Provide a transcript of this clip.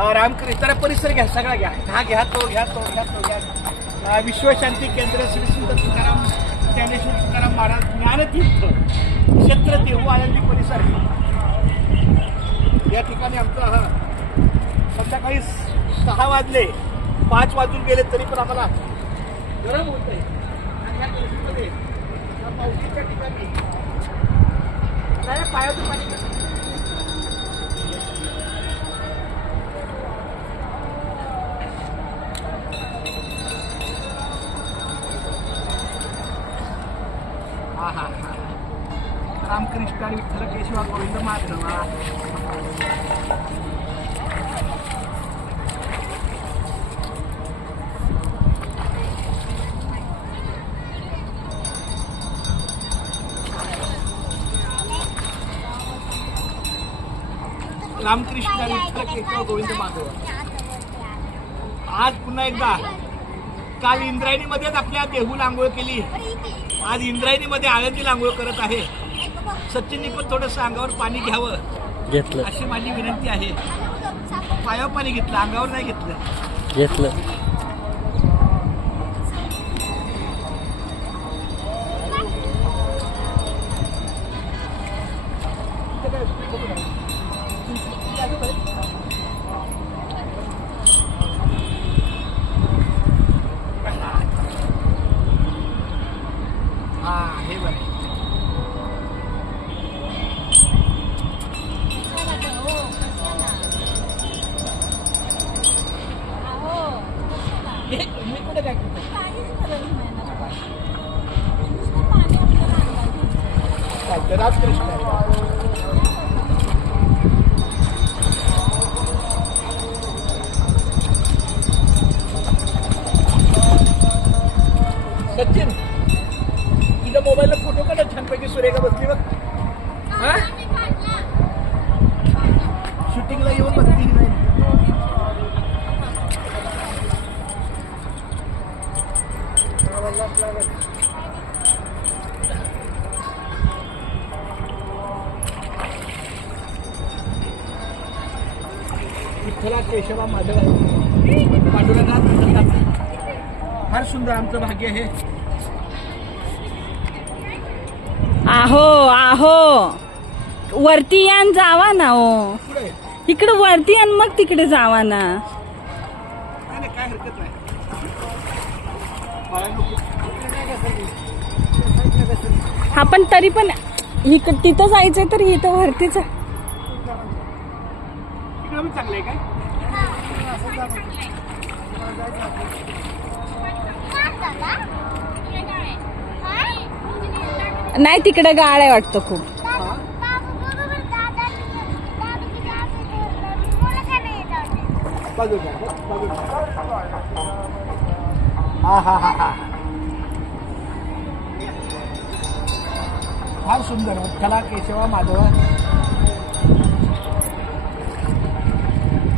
रामकृष्ण जरा परिसर घ्या, सगळा घ्या, हा घ्या, तो घ्या, तो घ्या, तो घ्या. विश्वशांती केंद्र श्री संत तुकाराम ज्ञानेश्वर तुकाराम महाराज ज्ञानतीर्थ क्षेत्र देहू आळंदी परिसर. या ठिकाणी आमचं संध्याकाळी 6 वाजले, 5 वाजून गेले तरी पण आम्हाला गरम होत आहे. आणि ह्या गर्दीमध्ये या पावसाच्या ठिकाणी पायातून पाणी रामकृष्ण आणि विठ्ठल केशवा गोविंद माधवा. रामकृष्ण विठ्ठल केशव गोविंद माधव. आज पुन्हा एकदा, काल इंद्रायणीमध्येच आपल्या देहूला आंघोळ केली, आज इंद्रायणीमध्ये आळंदीला आंघोळ करत आहे. सचिननी पण थोडंसं अंगावर पाणी घ्यावं घेतलं अशी माझी विनंती आहे. पायावर पाणी घेतलं, अंगावर नाही घेतलं. घेतलं हे बरं. मी कुठे काय करतो? रामकृष्ण सचिन, तुझ्या मोबाईलला फोटो काढा छानपैकी, सुरेखा बसली बघ. शूटिंगला येऊन बसली की नाही? विठ्ठला केशवा माधव पांडुरंगात फार सुंदर आमचं भाग्य आहे. आहो आहो, वरती यान जावा ना. हो इकडे वरती यान, मग तिकडे जावा ना. काय हरकत नाही. हा पण तरी पण इकडं तिथं जायचंय तर इथं वरतीच. तिकडे पण चांगलं आहे काय? नाही, तिकडे गाळ आहे वाटतं खूप. फार सुंदर. विठ्ठला केशवा माधवा